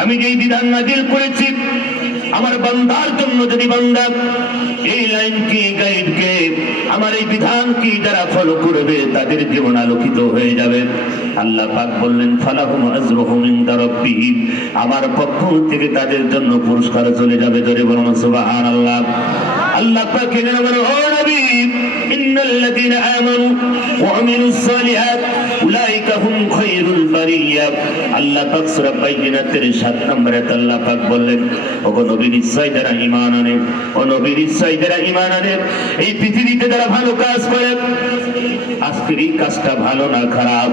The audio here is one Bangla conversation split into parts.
আমি যেই বিধান নাজিল করেছি আমার বান্দার জন্য, যদি বান্দা এই লাইনকে গাইডকে আমার এই বিধানকে যারা ফলো করবে তাদের জীবন আলোকিত হয়ে যাবে। আল্লাহ পাক বললেন ফালাহুম আজরুহুম ইনদা রাব্বিহিম, আমার পক্ষ থেকে তাদের জন্য পুরস্কার চলে যাবে। জোরে বলুন সুবহানাল্লাহ। আল্লাহ পাক এখানে বলেন ও নবী ইন্নাল্লাযীনা আমানু ওয়া আমিলুস সালিহাত উলাইকা হুম খায়রুল বারিয়া। আল্লাহ পাক সূরা বাইয়িনাতের 7 নম্বরে আল্লাহ পাক বললেন ওগো নবী নিশ্চয় যারা ঈমান আনে, ও নবী নিশ্চয় যারা ঈমান আনে এই পৃথিবীতে যারা ভালো কাজ করে, আজকের এই কাজটা ভালো না খারাপ?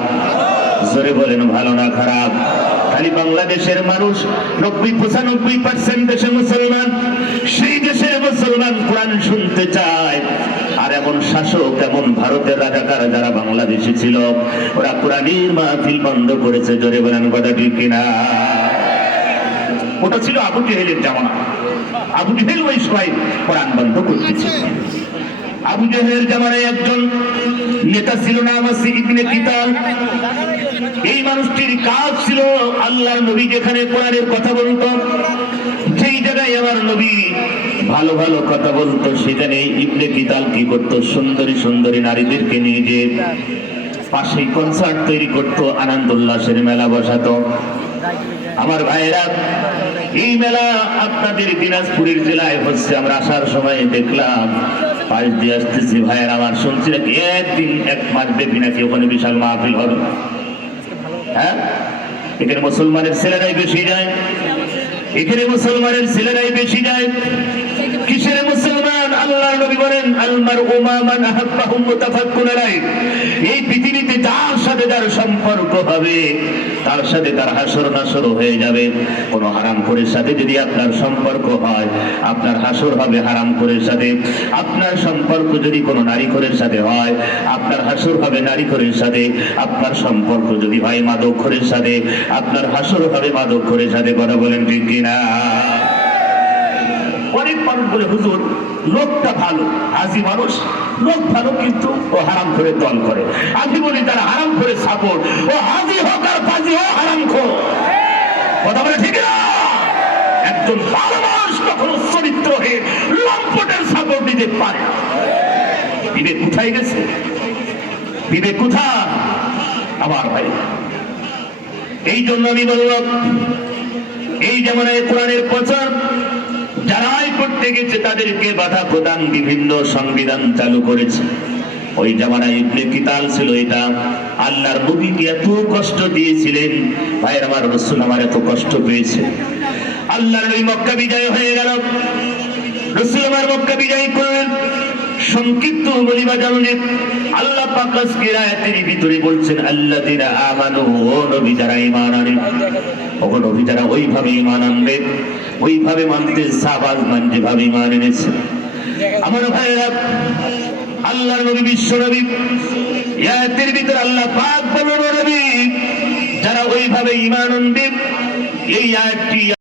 জোরে বলেন ভালো না খারাপ? খালি বাংলাদেশের মানুষ 90-95% দেশে মুসলমান, সেই দেশের মুসলমান কোরআন শুনতে চায়। আর এমন শাসক, এমন ভারতের রাজাকার যারা বাংলাদেশে ছিল, ওরা কোরআনের মাহফিল বন্ধ করেছে। জোরে বলেন কথা ঠিক কিনা? ওটা ছিল আবু জেহেলের জামানা। আবু জেহেল ওই সময় কোরআন বন্ধ করতেছে। আবু জেহেলের জামানায় একজন নেতা ছিল নাম আছে ইবনে কিতাল। এই মানুষটির কাজ ছিল আল্লাহর নবী যেখানে কোরআনের কথা বলতো, সেই জায়গায় আমার নবী ভালো ভালো কথা বলতো, সেখানে ইবনে কিতাল কি করতো, সুন্দরী সুন্দরী নারীদেরকে নিয়ে যে পাশেই কনসার্ট তৈরি করতো, আনন্দ উল্লাসের মেলা বসাতো। আমার ভাইয়েরা, এই মেলা আপনাদের দিনাজপুরের জেলায় হচ্ছে। আমরা আসার সময় দেখলাম, পাশ দিয়ে আসতেছি ভাইয়ের আমার, শুনছি নাকি একদিন 1 মাস ব্যাপী নাকি ওখানে বিশাল মাহফিল হবে। হ্যাঁ, এখানে মুসলমানের ছেলেরাই বেশি যায়, এখানে মুসলমানের ছেলেরাই বেশি যায়। কিসের মুসলমান? আল্লাহর নবী বলেন আল মারউ মা মান আহাব্বাহু মুতাফাক্কুন আলাইহি, এই পৃথিবীতে যার সাথে যার সম্পর্ক হবে তার সাথে তার হাসর নাসর হয়ে যাবে। কোন হারামখোরের সাথে যদি আপনার সম্পর্ক হয়, আপনার হাসর হবে হারামখোরের সাথে। আপনার সম্পর্ক যদি কোনো নারীখোরের সাথে হয়, আপনার হাসর হবে নারীখোরের সাথে। আপনার সম্পর্ক যদি হয় মাদকখোরের সাথে, আপনার হাসর হবে মাদকখোরের সাথে। কথা বলেন ঠিক কিনা? অনেক মানুষ বলে হুজুর লোকটা ভালো, হাজি মানুষ, লোক ভালো, কিন্তু ও হারাম করে দল করে। আমি বলি তারা হারাম করে সাপোর্ট, ও হাজি হোক আর পাজি হোক হারাম খোর। কথা বলে ঠিক না? একজন ভালো মানুষ কখনো চরিত্রহীন লম্পটের সাপোর্ট দিতে পারে। বিবেক কোথায় গেছে? বিবেক কোথায় আমার ভাই? এই জন্য আমি বললাম, এই যেমন কোরআনের প্রচার যারাই করতে গেছে তাদেরকে বাধা প্রদান বিভিন্ন সংবিধান চালু করেছে। ওই জামানায় ইবনে কিতাল ছিল। এটা আল্লাহর নবীকে এত কষ্ট দিয়েছিলেন। ভাইয়ের আমার, রাসূল আমার এত কষ্ট পেয়েছে। আল্লাহর নবী মক্কা বিজয় হয়ে গেল, রাসূল আমার মক্কা বিজয় করলেন। সংক্ষিপ্ত বলিবা জানেন, আল্লাহ পাক আজকের আয়াতের ভিতরে বলছেন আল্লাযিনা আমানু, ও নবী যারা ঈমান আনে, ও নবী যারা ওইভাবে ঈমান আনবে, ওইভাবে মানতে সাহাবাজ মান যেভাবে ঈমান এনেছে। আমার ভাইরা, আল্লাহর নবী বিশ্ব নবী, আয়াতের ভিতরে আল্লাহ পাক বলেন নবী যারা ওইভাবে ঈমান আনবে, এই আয়াতটি